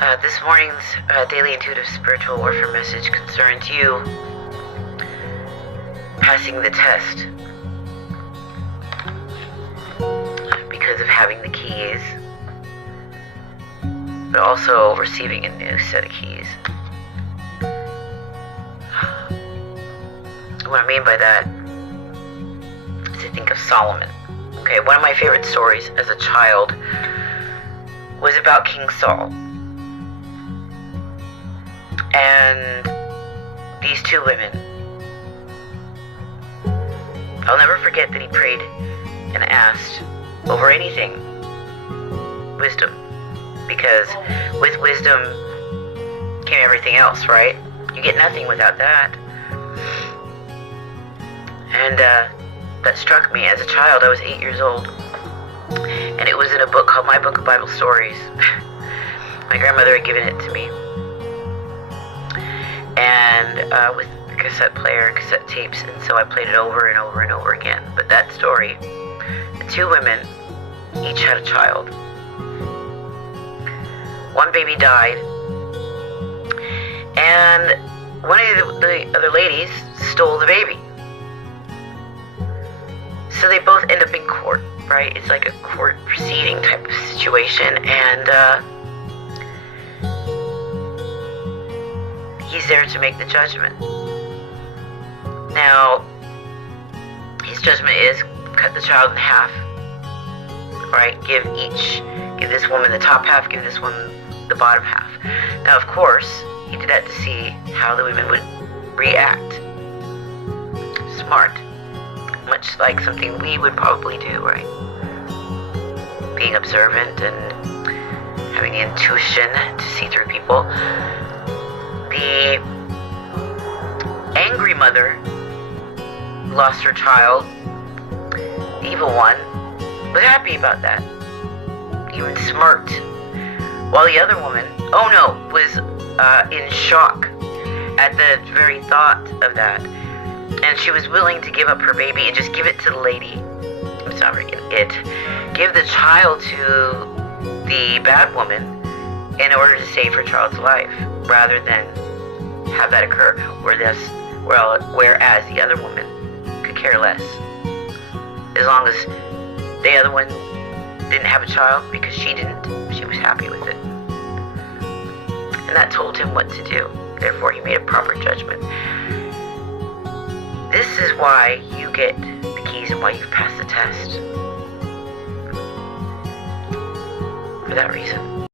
This morning's daily intuitive spiritual warfare message concerns you passing the test because of having the keys, but also receiving a new set of keys. What I mean by that is I think of Solomon. Okay, one of my favorite stories as a child was about King Saul. And these two women, I'll never forget that he prayed and asked over anything, wisdom. Because with wisdom came everything else, right? You get nothing without that. And that struck me as a child. I was 8 years old. And it was in a book called My Book of Bible Stories. My grandmother had given it to me. And with the cassette player and cassette tapes, and so I played it over and over and over again. But that story, the two women each had a child. One baby died, and one of the other ladies stole the baby. So they both end up in court, right? It's like a court proceeding type of situation, and he's there to make the judgment. Now, his judgment is cut the child in half, right? Give this woman the top half, give this woman the bottom half. Now, of course, he did that to see how the women would react. Smart. Much like something we would probably do, right? Being observant and having the intuition to see through people. The angry mother lost her child. The evil one was happy about that. Even smirked. While the other woman, was in shock at the very thought of that. And she was willing to give up her baby and just give it to the lady. I'm sorry, give the child to the bad woman in order to save her child's life, rather than have that occur, whereas the other woman could care less. As long as the other one didn't have a child, because she didn't, she was happy with it. And that told him what to do. Therefore, he made a proper judgment. This is why you get the keys and why you've passed the test. For that reason.